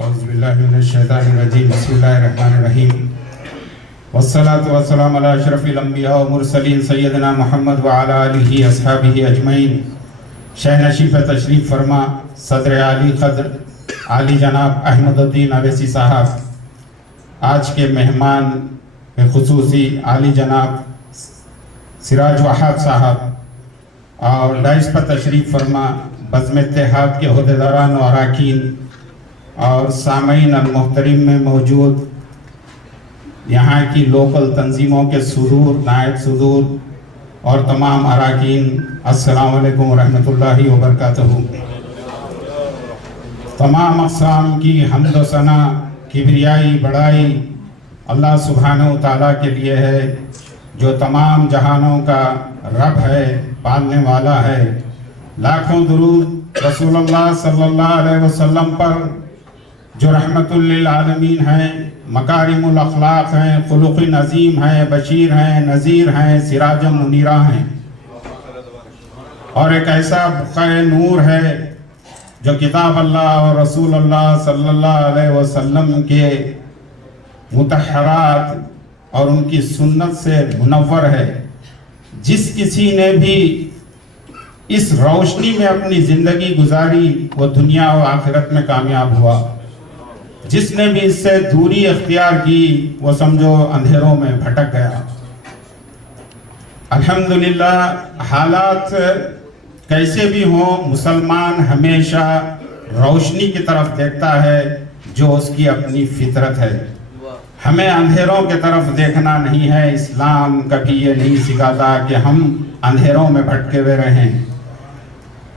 اعوذ باللہ من الشیطان الرجیم بسم اللہ الرحمن الرحیم والصلاة والسلام علی اشرف الانبیاء والمرسلین سیدنا محمد وعلی آلہ اصحابہ اجمعین۔ شہ نشیب تشریف فرما صدر عالی قدر عالی جناب احمد الدین اویسی صاحب، آج کے مہمان خصوصی عالی جناب سراج وہاب صاحب، اور ڈائس پر تشریف فرما بزم اتحاد کے عہدیداران و اراکین اور سامعین المحترم میں موجود یہاں کی لوکل تنظیموں کے صدور، نائب صدور اور تمام اراکین، السلام علیکم ورحمۃ اللہ وبرکاتہ۔ تمام اقسام کی حمد و ثنا، کبریائی، بڑائی اللہ سبحانہ و تعالیٰ کے لیے ہے، جو تمام جہانوں کا رب ہے، پالنے والا ہے۔ لاکھوں درود رسول اللہ صلی اللہ علیہ وسلم پر، جو رحمت للعالمین ہیں، مکارم الاخلاق ہیں، خلق نظیم ہیں، بشیر ہیں، نذیر ہیں، سراج منیرہ ہیں، اور ایک ایسا بقعہ نور ہے جو کتاب اللہ اور رسول اللہ صلی اللہ علیہ وسلم کے مطہرات اور ان کی سنت سے منور ہے۔ جس کسی نے بھی اس روشنی میں اپنی زندگی گزاری وہ دنیا و آخرت میں کامیاب ہوا، جس نے بھی اس سے دوری اختیار کی وہ سمجھو اندھیروں میں بھٹک گیا۔ الحمدللہ حالات کیسے بھی ہوں، مسلمان ہمیشہ روشنی کی طرف دیکھتا ہے جو اس کی اپنی فطرت ہے۔ ہمیں اندھیروں کی طرف دیکھنا نہیں ہے۔ اسلام کبھی یہ نہیں سکھاتا کہ ہم اندھیروں میں بھٹکے ہوئے رہیں۔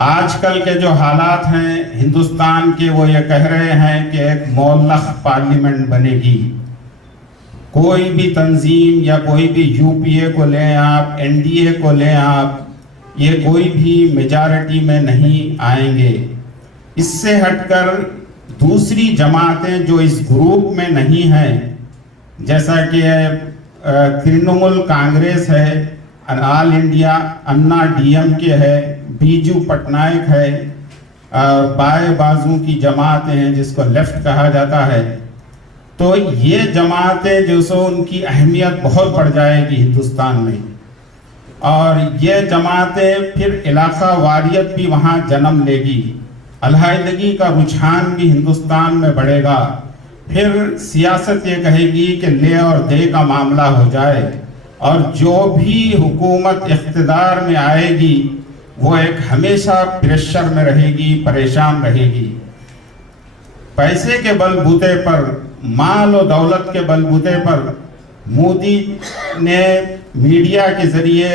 آج کل کے جو حالات ہیں ہندوستان کے، وہ یہ کہہ رہے ہیں کہ ایک مولخ پارلیمنٹ بنے گی۔ کوئی بھی تنظیم یا کوئی بھی یو پی اے کو لیں آپ، این ڈی اے کو لیں آپ، یہ کوئی بھی میجارٹی میں نہیں آئیں گے۔ اس سے ہٹ کر دوسری جماعتیں جو اس گروپ میں نہیں ہیں، جیسا کہ ترنمول کانگریس ہے، آل انڈیا انا ڈی ایم کے ہے، بیجو پٹنائک ہے، بائیں بازو کی جماعتیں ہیں جس کو لیفٹ کہا جاتا ہے، تو یہ جماعتیں جو سو ان کی اہمیت بہت بڑھ جائے گی ہندوستان میں، اور یہ جماعتیں پھر علاقہ واریت بھی وہاں جنم لے گی، علیحدگی کا رجحان بھی ہندوستان میں بڑھے گا۔ پھر سیاست یہ کہے گی کہ لے اور دے کا معاملہ ہو جائے، اور جو بھی حکومت اقتدار میں آئے گی وہ ایک ہمیشہ پریشر میں رہے گی، پریشان رہے گی۔ پیسے کے بل بوتے پر، مال و دولت کے بل بوتے پر مودی نے میڈیا کے ذریعے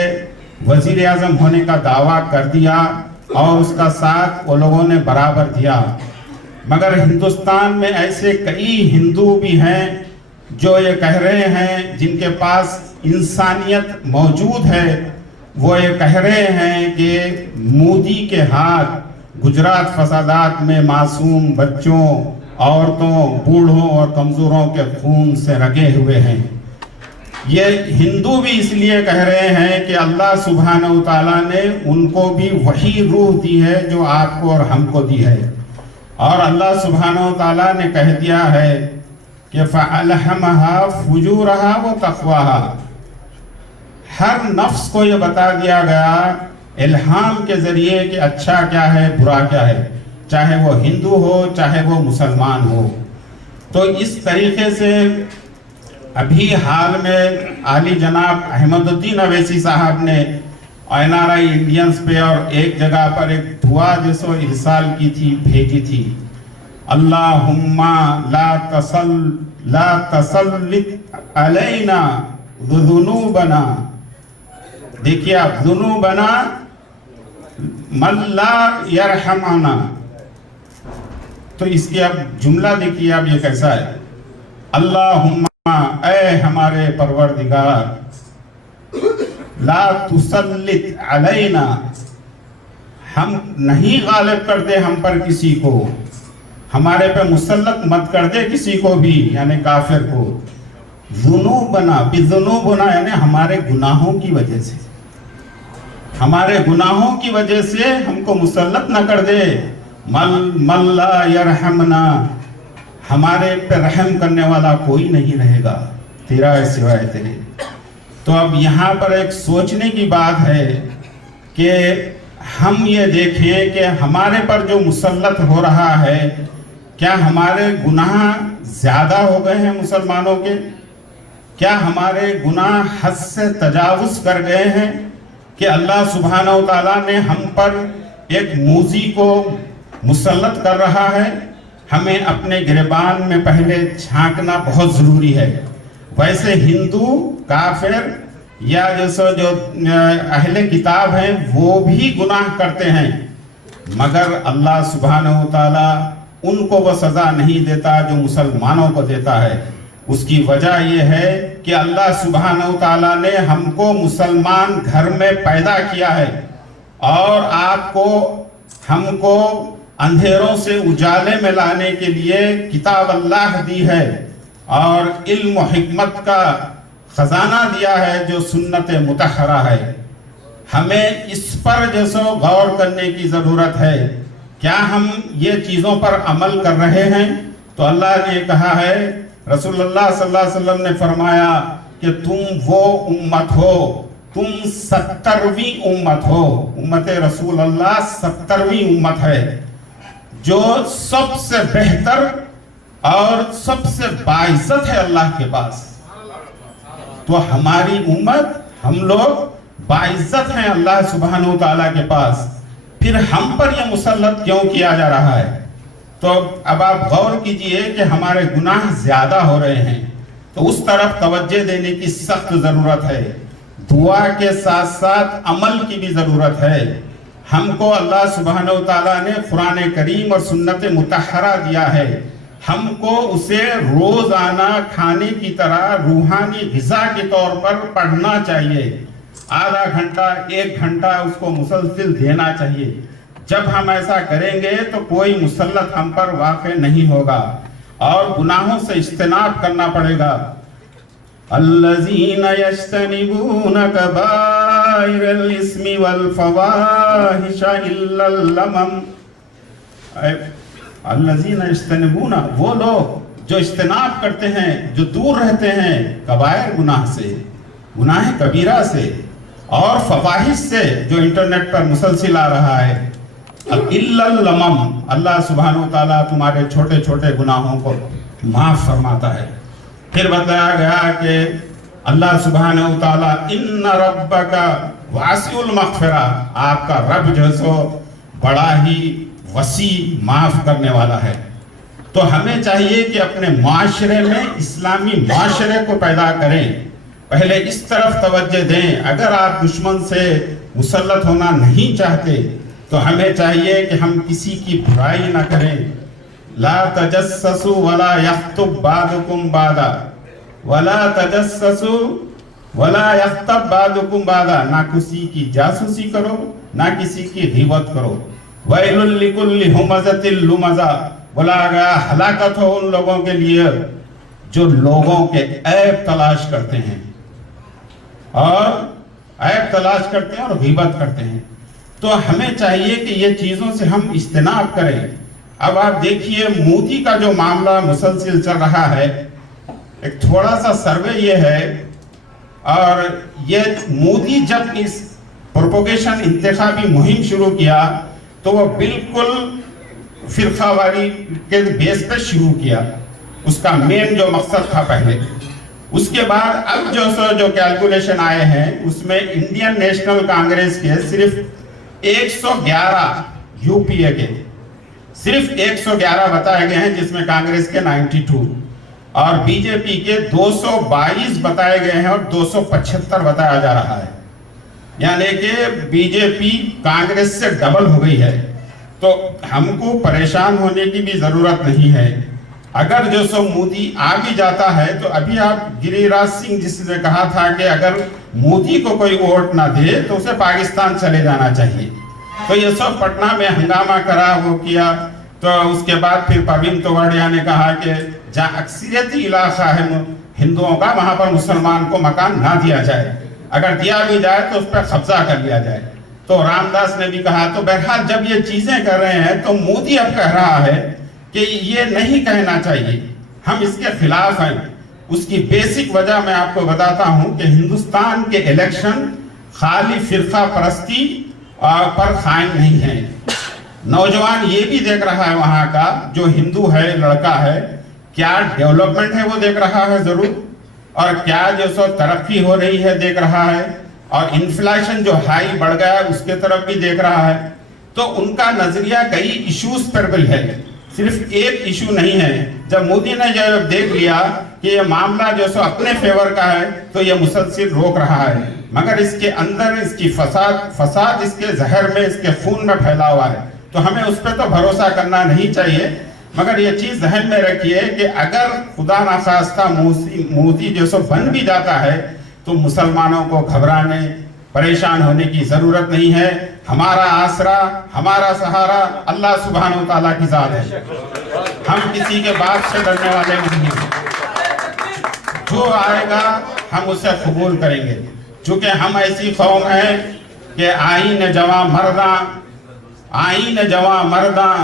وزیر اعظم ہونے کا دعویٰ کر دیا اور اس کا ساتھ وہ لوگوں نے برابر دیا، مگر ہندوستان میں ایسے کئی ہندو بھی ہیں جو یہ کہہ رہے ہیں، جن کے پاس انسانیت موجود ہے، وہ یہ کہہ رہے ہیں کہ مودی کے ہاتھ گجرات فسادات میں معصوم بچوں، عورتوں، بوڑھوں اور کمزوروں کے خون سے رگے ہوئے ہیں۔ یہ ہندو بھی اس لیے کہہ رہے ہیں کہ اللہ سبحانہ و تعالیٰ نے ان کو بھی وہی روح دی ہے جو آپ کو اور ہم کو دی ہے، اور اللہ سبحانہ و تعالیٰ نے کہہ دیا ہے کہ فَأَلْهَمَهَا فُجُورَهَا وَتَقْوَاهَا۔ ہر نفس کو یہ بتا دیا گیا الہام کے ذریعے کہ اچھا کیا ہے، برا کیا ہے، چاہے وہ ہندو ہو چاہے وہ مسلمان ہو۔ تو اس طریقے سے ابھی حال میں عالی جناب احمد الدین اویسی صاحب نے این آر آئی انڈینز پہ اور ایک جگہ پر ایک دعا جسو ارسال کی تھی، بھیجی تھی، اللہم لا تسلط علینا ذنوبنا۔ دیکھیے آپ، ذنوبنا من لا یرحمنا، تو اس کی اب جملہ دیکھیے آپ یہ کیسا ہے، اللہم اے ہمارے پروردگار، لا تسلط علینا، ہم نہیں غالب کر دے ہم پر کسی کو، ہمارے پہ مسلط مت کر دے کسی کو بھی، یعنی کافر کو، ذنوبنا، بذنوبنا یعنی ہمارے گناہوں کی وجہ سے، ہمارے گناہوں کی وجہ سے ہم کو مسلط نہ کر دے، من لا یرحمنا، ہمارے پہ رحم کرنے والا کوئی نہیں رہے گا تیرا سوائے تیرے۔ تو اب یہاں پر ایک سوچنے کی بات ہے کہ ہم یہ دیکھیں کہ ہمارے پر جو مسلط ہو رہا ہے، کیا ہمارے گناہ زیادہ ہو گئے ہیں مسلمانوں کے؟ کیا ہمارے گناہ حد سے تجاوز کر گئے ہیں کہ اللہ سبحانہ و تعالیٰ نے ہم پر ایک موذی کو مسلط کر رہا ہے؟ ہمیں اپنے گریبان میں پہلے جھانکنا بہت ضروری ہے۔ ویسے ہندو، کافر یا جیسے جو اہل کتاب ہیں وہ بھی گناہ کرتے ہیں، مگر اللہ سبحانہ و تعالیٰ ان کو وہ سزا نہیں دیتا جو مسلمانوں کو دیتا ہے۔ اس کی وجہ یہ ہے کہ اللہ سبحانہ و تعالیٰ نے ہم کو مسلمان گھر میں پیدا کیا ہے اور آپ کو، ہم کو اندھیروں سے اجالے میں لانے کے لیے کتاب اللہ دی ہے اور علم و حکمت کا خزانہ دیا ہے جو سنت مطہرہ ہے۔ ہمیں اس پر جیسے غور کرنے کی ضرورت ہے، کیا ہم یہ چیزوں پر عمل کر رہے ہیں؟ تو اللہ نے کہا ہے، رسول اللہ صلی اللہ علیہ وسلم نے فرمایا کہ تم وہ امت ہو، تم 70ویں امت ہو۔ امت رسول اللہ 70ویں امت ہے جو سب سے بہتر اور سب سے باعزت ہے اللہ کے پاس۔ تو ہماری امت، ہم لوگ باعزت ہیں اللہ سبحانہ و تعالیٰ کے پاس، پھر ہم پر یہ مسلط کیوں کیا جا رہا ہے؟ تو اب آپ غور کیجئے کہ ہمارے گناہ زیادہ ہو رہے ہیں، تو اس طرف توجہ دینے کی سخت ضرورت ہے۔ دعا کے ساتھ ساتھ عمل کی بھی ضرورت ہے۔ ہم کو اللہ سبحانہ و تعالیٰ نے قرآن کریم اور سنت مطہرہ دیا ہے، ہم کو اسے روزانہ کھانے کی طرح روحانی غذا کے طور پر پڑھنا چاہیے۔ آدھا گھنٹہ، 1 گھنٹہ اس کو مسلسل دینا چاہیے۔ جب ہم ایسا کریں گے تو کوئی مسلط ہم پر واقع نہیں ہوگا اور گناہوں سے اجتناب کرنا پڑے گا۔ الذین یجتنبون کبائر الاسم والفواحش الا اللمم۔ الذین یجتنبون، وہ لوگ جو اجتناب کرتے ہیں، جو دور رہتے ہیں کبائر گناہ سے، گناہ کبیرہ سے اور فواحش سے جو انٹرنیٹ پر مسلسل آ رہا ہے۔ الا اللمم، اللہ سبحانہ و تعالیٰ تمہارے چھوٹے چھوٹے گناہوں کو معاف فرماتا ہے۔ پھر بتایا گیا کہ اللہ سبحانہ و تعالیٰ ان ربک واسع المغفرہ، آپ کا رب جو سو بڑا ہی وسیع معاف کرنے والا ہے۔ تو ہمیں چاہیے کہ اپنے معاشرے میں اسلامی معاشرے کو پیدا کریں، پہلے اس طرف توجہ دیں۔ اگر آپ دشمن سے مسلط ہونا نہیں چاہتے تو ہمیں چاہیے کہ ہم کسی کی برائی نہ کریں۔ لا تجسسوا ولا یغتب بعضکم بعضا، ولا تجسسوا ولا یغتب بعضکم بعضا، نہ کسی کی جاسوسی کرو، نہ کسی کی غیبت کرو۔ ویل لکل ہمزۃ لمزہ، بولا گیا ہلاکت ہو ان لوگوں کے لیے جو لوگوں کے عیب تلاش کرتے ہیں اور عیب تلاش کرتے ہیں اور غیبت کرتے ہیں۔ تو ہمیں چاہیے کہ یہ چیزوں سے ہم اجتناب کریں۔ اب آپ دیکھیے مودی کا جو معاملہ مسلسل چل رہا ہے، ایک تھوڑا سا سروے یہ ہے، اور یہ مودی جب اس پروپوگیشن انتخابی مہم شروع کیا تو وہ بالکل فرقہ واری کے بیس پہ شروع کیا، اس کا مین جو مقصد تھا پہلے۔ اس کے بعد اب جو کیلکولیشن آئے ہیں اس میں انڈین نیشنل کانگریس کے صرف 111 یو پی اے کے صرف 111 بتائے گئے ہیں، جس میں کانگریس کے 92 اور بی جے پی کے 222 بتائے گئے ہیں اور 275 بتایا جا رہا ہے، یعنی کہ بی جے پی کانگریس سے ڈبل ہو گئی ہے۔ تو ہم کو پریشان ہونے کی بھی ضرورت نہیں ہے۔ اگر جو سو مودی آ بھی جاتا ہے تو ابھی آپ گری راج سنگھ جس نے کہا تھا کہ اگر مودی کو کوئی ووٹ نہ دے تو اسے پاکستان چلے جانا چاہیے، تو یہ سب پٹنہ میں ہنگامہ کرا وہ کیا۔ تو اس کے بعد پھر پروین توگاڑیا نے کہا کہ جہاں اکثریتی علاقہ ہے ہندوؤں کا وہاں پر مسلمان کو مکان نہ دیا جائے، اگر دیا بھی جائے تو اس پر قبضہ کر لیا جائے۔ تو رام داس نے بھی کہا۔ تو بہرحال جب یہ چیزیں کر رہے ہیں تو مودی اب کہہ رہا ہے کہ یہ نہیں کہنا چاہیے، ہم اس کے خلاف ہیں۔ اس کی بیسک وجہ میں آپ کو بتاتا ہوں کہ ہندوستان کے الیکشن خالی فرقہ پرستی پر قائم نہیں ہیں۔ نوجوان یہ بھی دیکھ رہا ہے وہاں کا جو ہندو ہے لڑکا ہے، کیا ڈیولپمنٹ ہے وہ دیکھ رہا ہے ضرور، اور کیا جو سو ترقی ہو رہی ہے دیکھ رہا ہے، اور انفلیشن جو ہائی بڑھ گیا ہے اس کے طرف بھی دیکھ رہا ہے۔ تو ان کا نظریہ کئی ایشوز پر بھی ہے، صرف ایک ایشو نہیں ہے۔ جب مودی نے جب دیکھ لیا کہ یہ معاملہ جو سو اپنے فیور کا ہے تو یہ مسلسل روک رہا ہے، مگر اس کے اندر اس کی فساد اس کے زہر میں، اس کے خون میں پھیلا ہوا ہے۔ تو ہمیں اس پہ تو بھروسہ کرنا نہیں چاہیے، مگر یہ چیز ذہن میں رکھیے کہ اگر خدا نخواستہ مودی جو سو بن بھی جاتا ہے تو مسلمانوں کو گھبرانے پریشان ہونے کی ضرورت نہیں ہے۔ ہمارا آسرا، ہمارا سہارا اللہ سبحانہ و تعالیٰ کی ذات ہے، ہم کسی کے بات سے ڈرنے والے نہیں ہیں۔ جو آئے گا ہم اسے قبول کریں گے، چونکہ ہم ایسی قوم ہیں کہ آئین جواں مرداں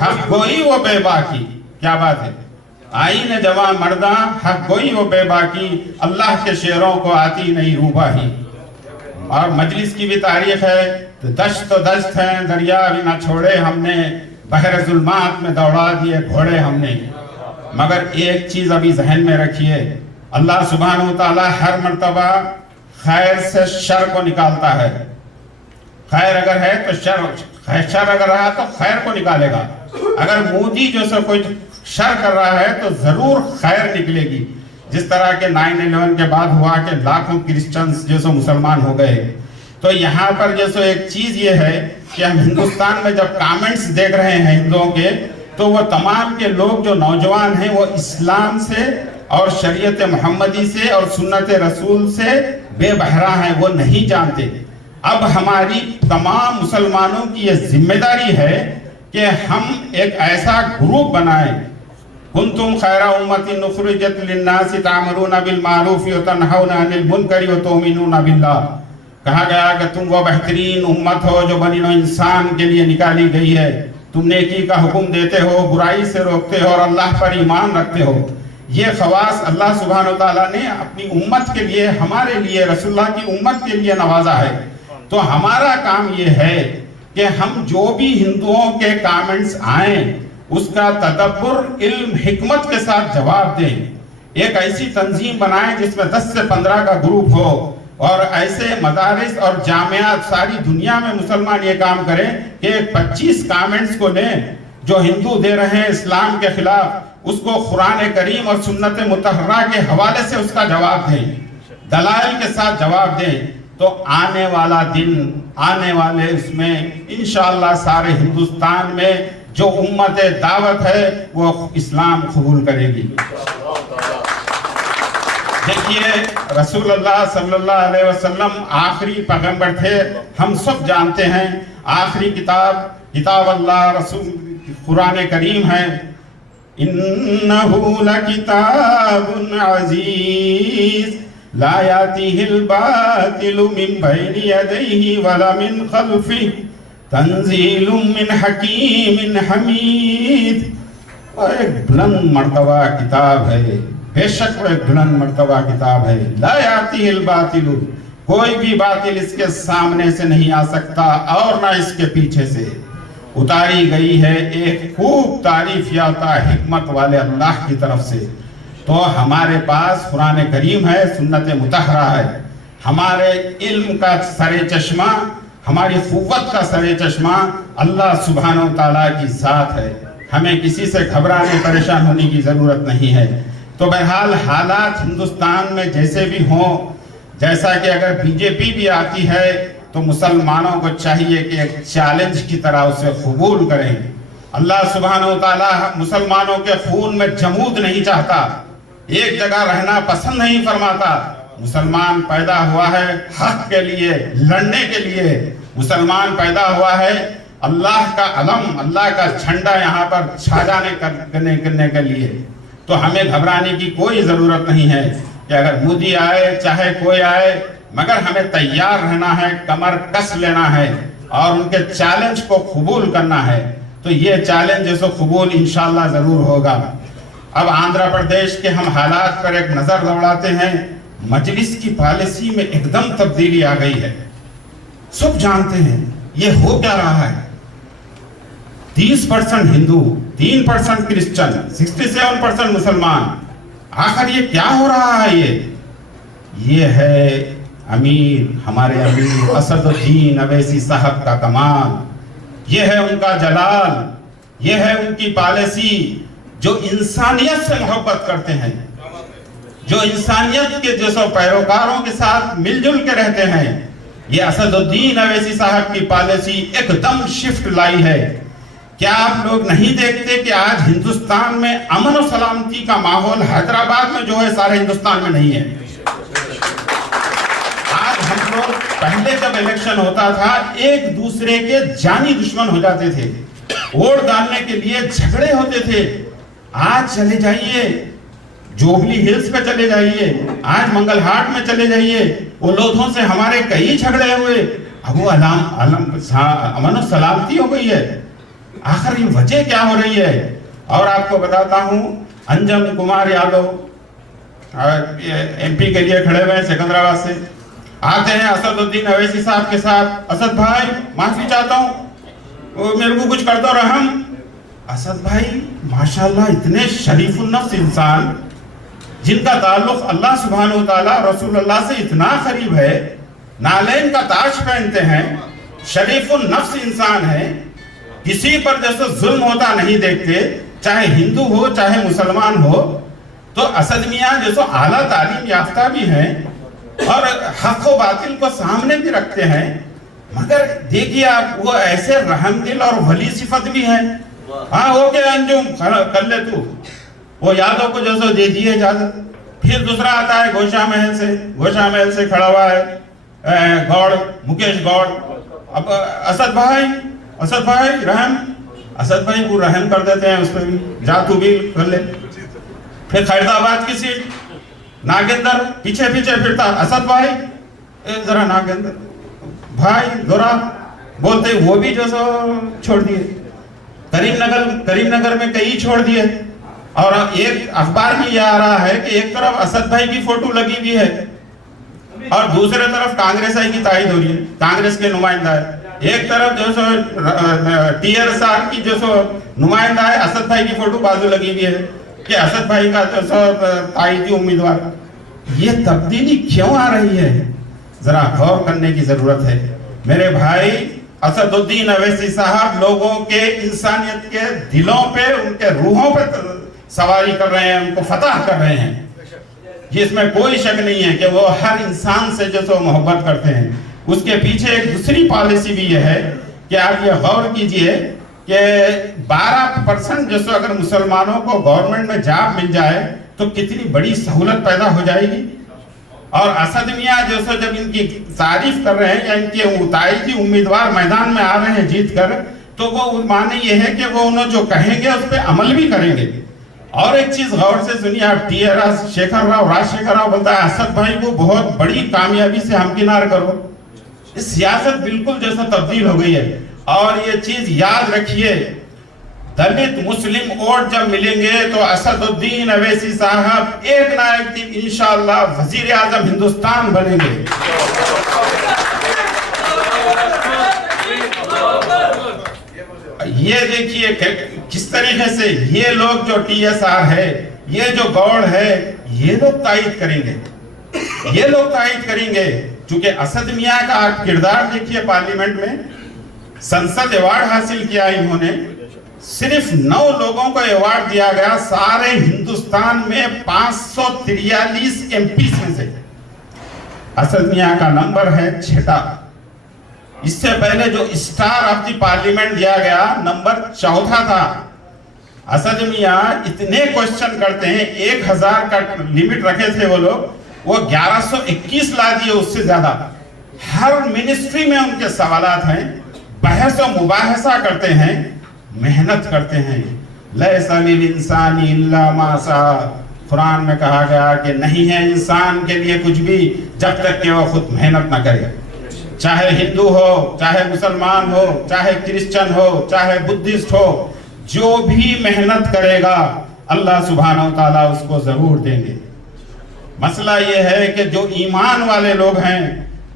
حق گوئی و بے باکی، کیا بات ہے، آئین جواں مرداں حق گوئی و بے باکی، اللہ کے شعروں کو آتی نہیں روباہی۔ اور مجلس کی بھی تاریخ ہے، دشت و دشت ہیں دریا بھی نہ چھوڑے ہم نے، بحر ظلمات میں دوڑا دیے گھوڑے ہم نے۔ مگر ایک چیز ابھی ذہن میں رکھیے، اللہ سبحانہ و تعالیٰ ہر مرتبہ خیر سے شر کو نکالتا ہے۔ خیر اگر ہے تو شر اگر رہا تو خیر کو نکالے گا۔ اگر مودی جو سو کوئی شر کر رہا ہے تو ضرور خیر نکلے گی، جس طرح کے 9/11 کے بعد ہوا کہ لاکھوں کرسچنز جو سو مسلمان ہو گئے۔ تو یہاں پر جو سو ایک چیز یہ ہے کہ ہم ہندوستان میں جب کامنٹس دیکھ رہے ہیں ہندوؤں کے، تو وہ تمام کے لوگ جو نوجوان ہیں وہ اسلام سے اور شریعت محمدی سے اور سنت رسول سے بے بہرا ہیں، وہ نہیں جانتے۔ اب ہماری تمام مسلمانوں کی یہ ذمہ داری ہے کہ ہم ایک ایسا گروپ بنائیں، کنتم خیر امت اخرجت للناس تأمرون بالمعروف وتنہون عن المنکر وتؤمنون باللہ۔ کہا گیا کہ تم وہ بہترین امت ہو جو بنی نوع انسان کے لیے نکالی گئی ہے، تم نیکی کا حکم دیتے ہو، برائی سے روکتے ہو اور اللہ پر ایمان رکھتے ہو۔ یہ خواص اللہ سبحانہ و تعالیٰ نے اپنی امت کے لیے، ہمارے لیے، رسول اللہ کی امت کے لیے نوازا ہے۔ تو ہمارا کام یہ ہے کہ ہم جو بھی ہندوؤں کے کامنٹس آئیں اس کا تدبر، علم، حکمت کے ساتھ جواب دیں۔ ایک ایسی تنظیم بنائیں جس میں 10 سے 15 کا گروپ ہو، اور ایسے مدارس اور جامعات ساری دنیا میں مسلمان یہ کام کریں کہ 25 کامنٹس کو لیں جو ہندو دے رہے ہیں اسلام کے خلاف، اس کو قرآن کریم اور سنت مطہرہ کے حوالے سے اس کا جواب دیں، دلائل کے ساتھ جواب دیں۔ تو آنے والا دن، آنے والے اس میں انشاءاللہ سارے ہندوستان میں جو امت دعوت ہے وہ اسلام قبول کرے گی۔ دیکھیے رسول اللہ صلی اللہ علیہ وسلم آخری پیغمبر تھے، ہم سب جانتے ہیں۔ آخری کتاب اللہ رسول قرآن کریم ہے۔ انہو لکتاب عزیز لا یاتیہ الباطل من بین یدیہ ولا من خلفہ تنزیل من حکیم حمید۔ اور ایک بلند مرتبہ کتاب ہے، بے شک وہ ایک بلند مرتبہ کتاب ہے۔ لا یاتیہ الباطل، کوئی بھی باطل اس کے سامنے سے نہیں آ سکتا اور نہ اس کے پیچھے سے۔ اتاری گئی ہے ایک خوب تعریف یافتہ حکمت والے اللہ کی طرف سے۔ تو ہمارے پاس قرآن کریم ہے، سنت مطہرہ ہے، ہمارے علم کا سر چشمہ، ہماری قوت کا سر چشمہ اللہ سبحانہ و تعالیٰ کی ذات ہے۔ ہمیں کسی سے گھبرانے پریشان ہونے کی ضرورت نہیں ہے۔ تو بہرحال حالات ہندوستان میں جیسے بھی ہوں، جیسا کہ اگر بی جے پی بھی آتی ہے تو مسلمانوں کو چاہیے کہ ایک چیلنج کی طرح اسے قبول کریں۔ اللہ سبحانہ و تعالیٰ مسلمانوں کے خون میں جمود نہیں چاہتا، ایک جگہ رہنا پسند نہیں فرماتا۔ مسلمان پیدا ہوا ہے حق کے لیے، لڑنے کے لیے۔ مسلمان پیدا ہوا ہے اللہ کا علم، اللہ کا جھنڈا یہاں پر چھاجانے کرنے کے لیے۔ تو ہمیں گھبرانے کی کوئی ضرورت نہیں ہے کہ اگر مودی آئے چاہے کوئی آئے، مگر ہمیں تیار رہنا ہے، کمر کس لینا ہے اور ان کے چیلنج کو قبول کرنا ہے۔ تو یہ چیلنج جو قبول انشاءاللہ ضرور ہوگا۔ اب آندھرا پردیش کے ہم حالات پر ایک نظر دوڑاتے ہیں۔ مجلس کی پالیسی میں ایک دم تبدیلی آ گئی ہے۔ سب جانتے ہیں یہ ہو کیا رہا ہے۔ 30% ہندو، 3% کرسچن، 67% مسلمان۔ آخر یہ کیا ہو رہا ہے؟ یہ ہے ہمارے امیر اسد الدین اویسی صاحب کا کمال، یہ ہے ان کا جلال، یہ ہے ان کی پالیسی جو انسانیت سے محبت کرتے ہیں، جو انسانیت کے جیسے پیروکاروں کے ساتھ مل جل کے رہتے ہیں۔ یہ اسد الدین اویسی صاحب کی پالیسی ایک دم شفٹ لائی ہے۔ کیا آپ لوگ نہیں دیکھتے کہ آج ہندوستان میں امن و سلامتی کا ماحول حیدرآباد میں جو ہے سارے ہندوستان میں نہیں ہے؟ آج ہم لوگ پہلے جب الیکشن ہوتا تھا ایک دوسرے کے جانی دشمن ہو جاتے تھے، ووٹ ڈالنے کے لیے جھگڑے ہوتے تھے۔ آج چلے جائیے جوبلی ہلز پہ چلے جائیے، آج منگل ہاٹ میں چلے جائیے، وہ لودھوں سے ہمارے کئی جھگڑے ہوئے، اب وہ امن و سلامتی ہو گئی ہے۔ آخر یہ وجہ کیا ہو رہی ہے؟ اور آپ کو بتاتا ہوں، انجم کمار یادو ایم پی کے لیے کھڑے ہوئے ہیں سکندرآباد سے، آتے ہیں اسد الدین اویسی صاحب کے ساتھ، اسد بھائی معافی چاہتا ہوں، میرے کو کچھ کر دو رحم۔ اسد بھائی ماشاءاللہ اتنے شریف النفس انسان، جن کا تعلق اللہ سبحانہ وتعالی رسول اللہ سے اتنا قریب ہے، نالین کا تاج پہنتے ہیں، شریف النفس انسان ہے، کسی پر جیسے ظلم ہوتا نہیں دیکھتے، چاہے ہندو ہو چاہے مسلمان ہو۔ تو اسد میاں جیسے اعلیٰ تعلیم یافتہ بھی ہیں اور حق و باطل کو سامنے بھی رکھتے ہیں، مگر دیکھیے آپ وہ ایسے رحم دل اور ولی صفت بھی ہیں۔ ہاں ہو گیا انجم کر لے تو، وہ یادوں کو جیسے دے دیے اجازت۔ پھر دوسرا آتا ہے گوشا محل سے کھڑا ہوا ہے گوڑ مکیش گوڑ۔ اب اسد بھائی رحم، اسد بھائی وہ رحم کر دیتے ہیں، اس پہ بھی جا تو بھی کر لے۔ پھر خیرآباد کی سیٹ ناگندر پیچھے پھرتا، اسد بھائی ذرا ناگندر بھائی ذرا بولتے، وہ بھی جو سو چھوڑ دیے۔ کریم نگر میں کئی چھوڑ دیے، اور ایک اخبار میں یہ آ رہا ہے کہ ایک طرف اسد بھائی کی فوٹو لگی ہوئی ہے اور دوسرے طرف کانگریس آئی کی تائید ہو رہی ہے، کانگریس کے نمائندہ ہے۔ ایک طرف جو سو ٹی آر آر کی جو سو نمائندہ ہے، اسد بھائی کی فوٹو بازو لگی ہوئی ہے کہ اسد بھائی کا جو سو تائیدی امیدوار۔ یہ تبدیلی کیوں آ رہی ہے؟ ذرا غور کرنے کی ضرورت ہے میرے بھائی۔ اسد الدین اویسی صاحب لوگوں کے انسانیت کے دلوں پہ، ان کے روحوں پہ سواری کر رہے ہیں، ان کو فتح کر رہے ہیں، جس میں کوئی شک نہیں ہے کہ وہ ہر انسان سے جو سو محبت کرتے ہیں۔ اس کے پیچھے ایک دوسری پالیسی بھی یہ ہے کہ آپ یہ غور کیجئے کہ 12% جو سو اگر مسلمانوں کو گورنمنٹ میں جاب مل جائے تو کتنی بڑی سہولت پیدا ہو جائے گی۔ اور اسد میاں جو سو جب ان کی تعریف کر رہے ہیں یا ان کے متعاقبی امیدوار میدان میں آ رہے ہیں جیت کر، تو وہ معنی یہ ہے کہ وہ انہوں جو کہیں گے اس پہ عمل بھی کریں گے۔ اور ایک چیز غور سے سنیے آپ، ٹی آر راج شیکھر راؤ بولتا ہے اسد بھائی کو بہت بڑی کامیابی سے ہمکنار کرو۔ اس سیاست بالکل جیسا تبدیل ہو گئی ہے۔ اور یہ چیز یاد رکھیے، دلت مسلم ووٹ جب ملیں گے تو اسد الدین اویسی صاحب ایک نہ ایک دن انشاءاللہ وزیر اعظم ہندوستان بنیں گے۔ یہ دیکھیے کس طریقے سے یہ لوگ جو ٹی ایس آر ہے، یہ جو گوڑ ہے، یہ لوگ تائید کریں گے، چونکہ اسد میاں کا آپ کردار دیکھیے پارلیمنٹ میں، سنسد ایوارڈ حاصل کیا انہوں نے، صرف 9 لوگوں کو ایوارڈ دیا گیا سارے ہندوستان میں 543 ایم پیز میں سے۔ اسد میاں کا نمبر ہے 6۔ اس سے پہلے جو اسٹار آف دی پارلیمنٹ دیا گیا نمبر 4 تھا۔ اسد میاں اتنے کوشچن کرتے ہیں، 1000 کا لیمٹ رکھے تھے وہ لوگ، وہ 1121 لا دیے، اس سے زیادہ۔ ہر منسٹری میں ان کے سوالات ہیں، بحث و مباحثہ کرتے ہیں، محنت کرتے ہیں۔ لیس للانسان الا ما سعی، قرآن میں کہا گیا کہ نہیں ہے انسان کے لیے کچھ بھی جب تک کہ وہ خود محنت نہ کرے۔ چاہے ہندو ہو، چاہے مسلمان ہو، چاہے کرسچن ہو، چاہے بدھسٹ ہو، جو بھی محنت کرے گا اللہ سبحانہ و تعالیٰ اس کو ضرور دیں گے۔ مسئلہ یہ ہے کہ جو ایمان والے لوگ ہیں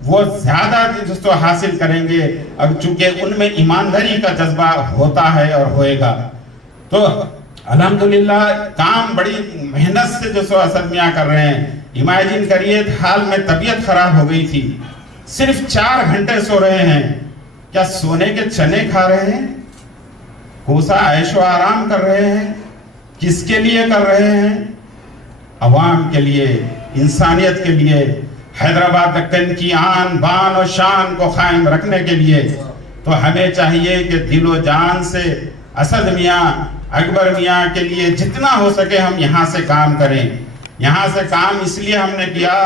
وہ زیادہ جس کو حاصل کریں گے، اب چونکہ ان میں ایمانداری کا جذبہ ہوتا ہے اور ہوئے گا۔ تو الحمدللہ کام بڑی محنت سے جو سو اسد میاں کر رہے ہیں۔ امیجن کریے حال میں طبیعت خراب ہو گئی تھی، صرف 4 گھنٹے سو رہے ہیں، کیا سونے کے چنے کھا رہے ہیں؟ کوسا عیش و آرام کر رہے ہیں؟ کس کے لیے کر رہے ہیں؟ عوام کے لیے، انسانیت کے لیے، حیدرآباد دکن کی آن بان و شان کو قائم رکھنے کے لیے۔ تو ہمیں چاہیے کہ دل و جان سے اسد میاں، اکبر میاں کے لیے جتنا ہو سکے ہم یہاں سے کام کریں۔ یہاں سے کام اس لیے ہم نے کیا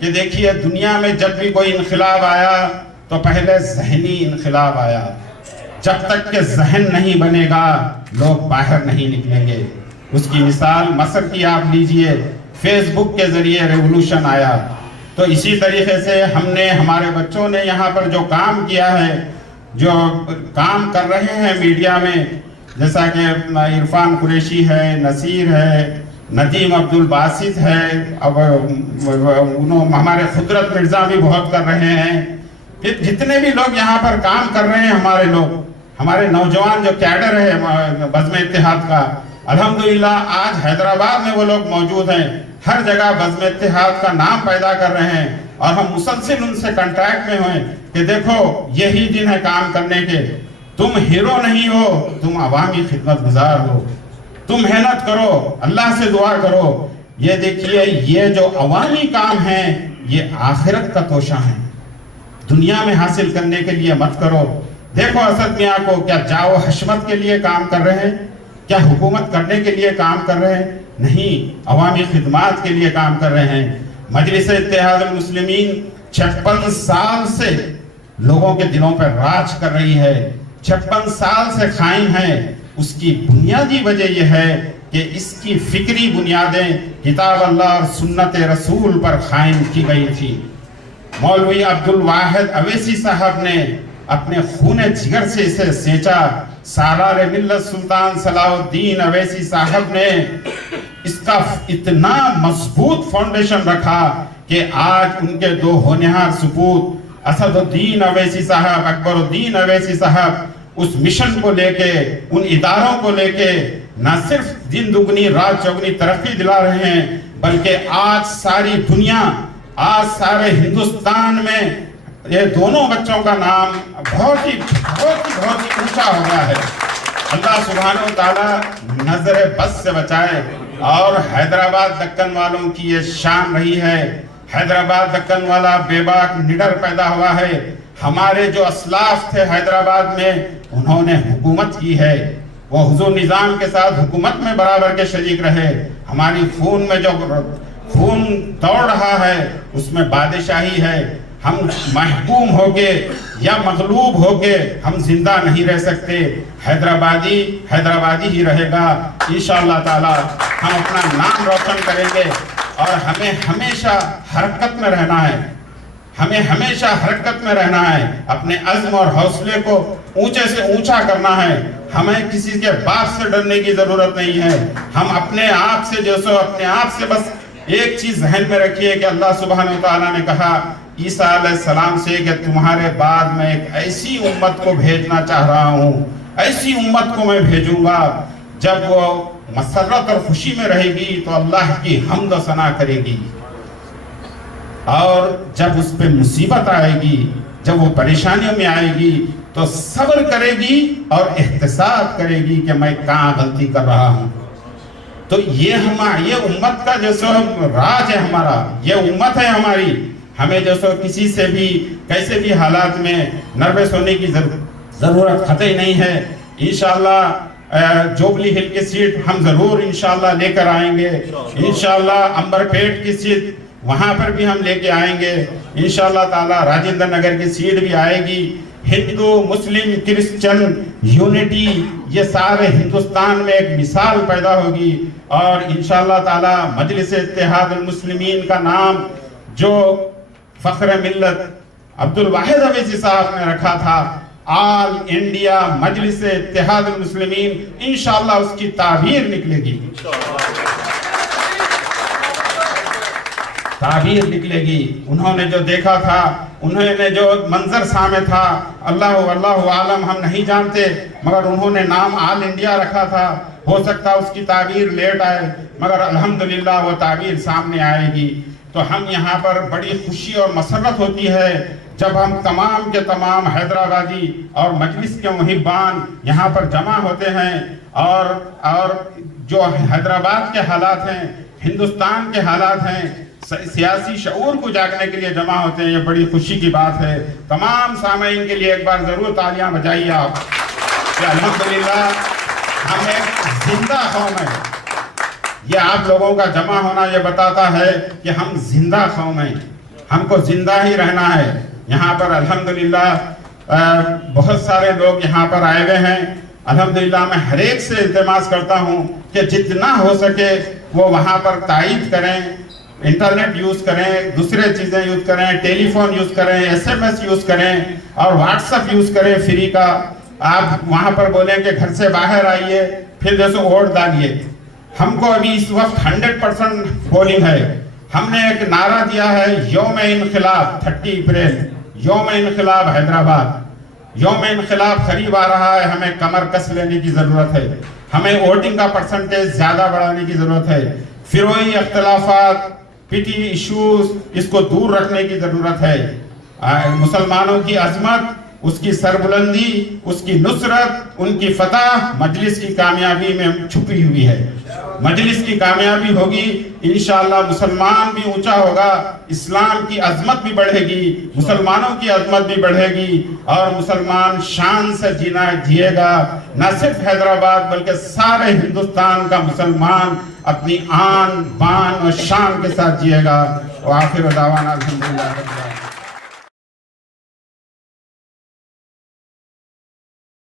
کہ دیکھیے دنیا میں جب بھی کوئی انقلاب آیا تو پہلے ذہنی انقلاب آیا۔ جب تک کہ ذہن نہیں بنے گا لوگ باہر نہیں نکلیں گے۔ اس کی مثال مصر کی آپ لیجئے، فیس بک کے ذریعے ریولوشن آیا۔ تو اسی طریقے سے ہم نے، ہمارے بچوں نے یہاں پر جو کام کیا ہے، جو کام کر رہے ہیں میڈیا میں، جیسا کہ عرفان قریشی ہے، نصیر ہے، ندیم عبدالباسط ہے، اب ہمارے قدرت مرزا بھی بہت کر رہے ہیں۔ جتنے بھی لوگ یہاں پر کام کر رہے ہیں، ہمارے لوگ، ہمارے نوجوان جو کیڈر ہے بزم اتحاد کا، الحمدللہ آج حیدرآباد میں وہ لوگ موجود ہیں، ہر جگہ بزم اتحاد کا نام پیدا کر رہے ہیں، اور ہم مسلسل ان سے کنٹیکٹ میں ہوئے کہ دیکھو یہی دن ہے کام کرنے کے، تم ہیرو نہیں ہو، تم عوامی خدمت گزار ہو، تم محنت کرو، اللہ سے دعا کرو۔ یہ دیکھیے یہ جو عوامی کام ہیں یہ آخرت کا توشہ ہے، دنیا میں حاصل کرنے کے لیے مت کرو۔ دیکھو اسد میاں کو، کیا جاؤ حشمت کے لیے کام کر رہے ہیں؟ کیا حکومت کرنے کے لیے کام کر رہے ہیں؟ نہیں، عوامی خدمات کے لیے کام کر رہے ہیں۔ مجلس اتحاد المسلمین 56 سال سے لوگوں کے دلوں پر راج کر رہی ہے، 56 سال سے قائم ہے۔ اس کی بنیادی وجہ یہ ہے کہ اس کی فکری بنیادیں کتاب اللہ اور سنت رسول پر قائم کی گئی تھی۔ مولوی عبدالواحد اویسی صاحب نے اپنے خون جگر سے اسے سینچا۔ سالار ملت سلطان صلاح الدین اویسی صاحب نے اس کا اتنا مضبوط فاؤنڈیشن رکھا کہ آج ان کے 2 ہونہار سپوت اسد الدین اویسی صاحب، اکبر الدین اویسی صاحب اس مشن کو لے کے، ان اداروں کو لے کے نہ صرف دن دگنی رات چوگنی ترقی دلا رہے ہیں، بلکہ آج ساری دنیا، آج سارے ہندوستان میں یہ دونوں بچوں کا نام بہت ہی اونچا ہو گیا ہے۔ اللہ سبحانہ و تعالیٰ نظر بد سے بچائے۔ اور حیدرآباد دکن والوں کی یہ شان رہی ہے، حیدرآباد دکن والا بے باک نڈر پیدا ہوا ہے۔ ہمارے جو اسلاف تھے حیدرآباد میں، انہوں نے حکومت کی ہے، وہ حضور نظام کے ساتھ حکومت میں برابر کے شریک رہے۔ ہماری خون میں جو خون دوڑ رہا ہے اس میں بادشاہی ہے۔ ہم محکوم ہو کے یا مغلوب ہو کے ہم زندہ نہیں رہ سکتے۔ حیدرآبادی ہی رہے گا انشاءاللہ تعالی۔ ہم اپنا نام روشن کریں گے اور ہمیں ہمیشہ حرکت میں رہنا ہے، ہمیں ہمیشہ حرکت میں رہنا ہے، اپنے عزم اور حوصلے کو اونچے سے اونچا کرنا ہے۔ ہمیں کسی کے باپ سے ڈرنے کی ضرورت نہیں ہے۔ ہم اپنے آپ سے اپنے آپ سے بس ایک چیز ذہن میں رکھیے کہ اللہ سبحانہ وتعالی نے کہا عیسیٰ علیہ السلام سے کہ تمہارے بعد میں ایک ایسی امت کو بھیجنا چاہ رہا ہوں، ایسی امت کو میں بھیجوں گا جب وہ مسرت اور خوشی میں رہے گی تو اللہ کی حمد و ثنا کرے گی، اور جب اس پہ مصیبت آئے گی، جب وہ پریشانیوں میں آئے گی تو صبر کرے گی اور احتساب کرے گی کہ میں کہاں غلطی کر رہا ہوں۔ تو یہ امت کا جو سو راج ہے ہمارا، یہ امت ہے ہماری۔ ہمیں جو سو کسی سے بھی کیسے بھی حالات میں نروس ہونے کی ضرورت قطعی نہیں ہے۔ انشاءاللہ جوبلی ہل کی سیٹ ہم ضرور انشاءاللہ لے کر آئیں گے، انشاءاللہ امبر پیٹ کی سیٹ وہاں پر بھی ہم لے کے آئیں گے انشاءاللہ تعالی۔ راجندر نگر کی سیٹ بھی آئے گی۔ ہندو مسلم کرسچن یونٹی، یہ سارے ہندوستان میں ایک مثال پیدا ہوگی، اور انشاءاللہ تعالی مجلس اتحاد المسلمین کا نام جو فخر ملت عبد الواحد اویسی صاحب نے رکھا تھا، آل انڈیا مجلس اتحاد المسلمین، انشاءاللہ اس کی تعبیر نکلے گی، تعبیر نکلے گی۔ انہوں نے جو دیکھا تھا، انہوں نے جو منظر سامنے تھا، اللہ عالم ہم نہیں جانتے، مگر انہوں نے نام آل انڈیا رکھا تھا۔ ہو سکتا اس کی تعبیر لیٹ آئے، مگر الحمدللہ وہ تعبیر سامنے آئے گی۔ تو ہم یہاں پر بڑی خوشی اور مسرت ہوتی ہے جب ہم تمام کے تمام حیدرآبادی اور مجلس کے محبان یہاں پر جمع ہوتے ہیں، اور جو حیدرآباد کے حالات ہیں، ہندوستان کے حالات ہیں، سیاسی شعور کو جاگنے کے لیے جمع ہوتے ہیں، یہ بڑی خوشی کی بات ہے۔ تمام سامعین کے لیے ایک بار ضرور تالیاں بجائیے آپ کہ الحمدللہ ہم ایک زندہ قوم ہیں۔ یہ آپ لوگوں کا جمع ہونا یہ بتاتا ہے کہ ہم زندہ قوم ہیں، ہم کو زندہ ہی رہنا ہے۔ یہاں پر الحمدللہ بہت سارے لوگ یہاں پر آئے ہوئے ہیں۔ الحمدللہ میں ہر ایک سے التماس کرتا ہوں کہ جتنا ہو سکے وہ وہاں پر تائید کریں، انٹرنیٹ یوز کریں، دوسرے چیزیں یوز کریں، ٹیلی فون یوز کریں، SMS یوز کریں، اور واٹس ایپ یوز کریں فری کا۔ آپ وہاں پر بولیں کہ گھر سے باہر آئیے، پھر جیسے ووٹ ڈالیے۔ ہم کو ابھی اس وقت 100% پولنگ ہے۔ ہم نے ایک نعرہ دیا ہے، یوم انقلاب 30 اپریل، یوم انقلاب حیدرآباد۔ یوم انقلاب قریب آ رہا ہے، ہمیں کمر کس لینے کی ضرورت ہے، ہمیں ووٹنگ کا پرسنٹیج زیادہ بڑھانے کی ضرورت ہے۔ فروئی اختلافات، پیٹی ایشوز، اس کو دور رکھنے کی ضرورت ہے۔ مسلمانوں کی عظمت، اس کی سربلندی، اس کی نصرت، ان کی فتح مجلس کی کامیابی میں چھپی ہوئی ہے۔ مجلس کی کامیابی ہوگی، انشاءاللہ مسلمان بھی اونچا ہوگا، اسلام کی عظمت بھی بڑھے گی، مسلمانوں کی عظمت بھی بڑھے گی، اور مسلمان شان سے جیے گا۔ نہ صرف حیدرآباد بلکہ سارے ہندوستان کا مسلمان اپنی آن بان اور شان کے ساتھ جیے گا۔ وآخر دعوانا الحمدللہ رب العالمین۔